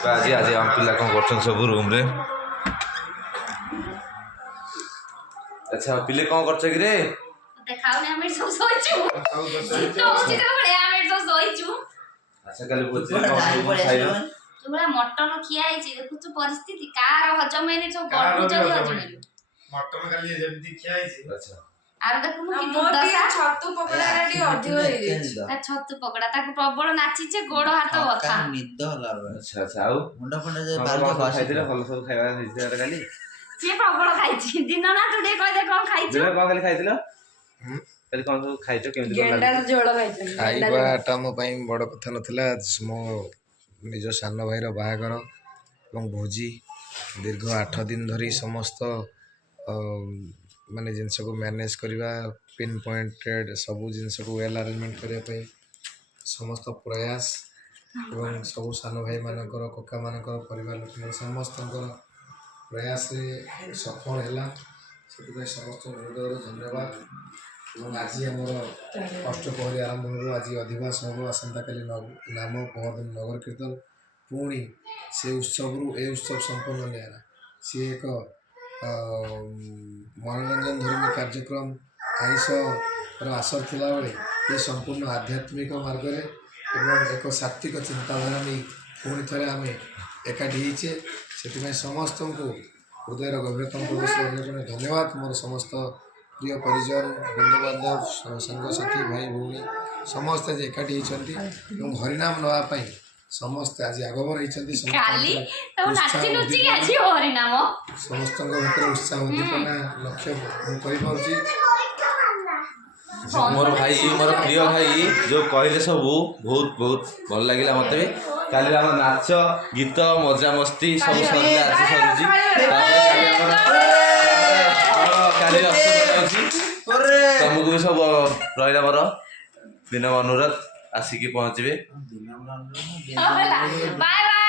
आज आज आम पिला कौन कर सब रूम रे। अच्छा पिले कौन कर रे देखाओ ने हम सब सोइछु तो होची तो बड़े हम सब सोइछु। अच्छा कल बुझे कौन खाइलो तुमरा मटन खियाई छी देखु तो परिस्थिति कार हजम हेने सब बडू चली हजम मटन खाली जेमती खियाई छी। अच्छा आर देखु कि दुर्दशा छतु पकड़ा रेडी अधिक होई छि ता छतु पकड़ा ताको प्रबल नाची छे गोड़ हाथ बथा निद लागो। अच्छा अच्छा आउ मुंडा फंडा जे बाल के खाइले भल सब खाइबा खाइले काली से प्रबल खाई छी दिन ना टुडे कह दे कोन खाई छी दिन कोन खाली खाइथिलो काली कोन सब खाइछो केमति गेंडार झोल खाई छी खाइबाटा मो पई बड़ कथा नथिला मो निज सान भाईर बाहागर एवं भोजी दीर्घ 8 दिन धरी समस्त माने जिनस को मैनेज करवा पिन पॉइंटेड सबू जिनस को वेल अरेंजमेंट करने समस्त प्रयास एवं सबू सान भाई मानकर कका मानकर परिवार लोक समस्त प्रयास रे सफल है से समस्त हृदय धन्यवाद। और आज आमर अष्टपहरी आरंभ हो आज अधिवास हम आसंता काली नाम पहरदिन नगर कीर्तन पुणी से उत्सव ए उत्सव संपन्न निरा सी एक मनोरंजन धर्मी कार्यक्रम आईस आसर थिला बेले ये संपूर्ण आध्यात्मिक मार्ग एवं एक सात्विक चिंताधारा नहीं पुणी थे आम एकाठी होचे से समस्त को हृदय गभीरतम प्रदेश धन्यवाद। मोर समस्त प्रिय परिजन बंधु बांधव सांगसाथी भाई भौणी समस्त एकाठी होती हरिनाम नापी समस्त आज आगवर होती समस्त उत्साह उद्दीपना लक्ष्य मुझे मोर भाई मोर प्रिय भाई जो कहले सब बहुत बहुत भल लगे मत भी काली आम नाच गीत मजा मस्ती सब सरले आज सरुची तुमको भी सब रहा मोर दिन अनुरोध आसिक पहुँचे।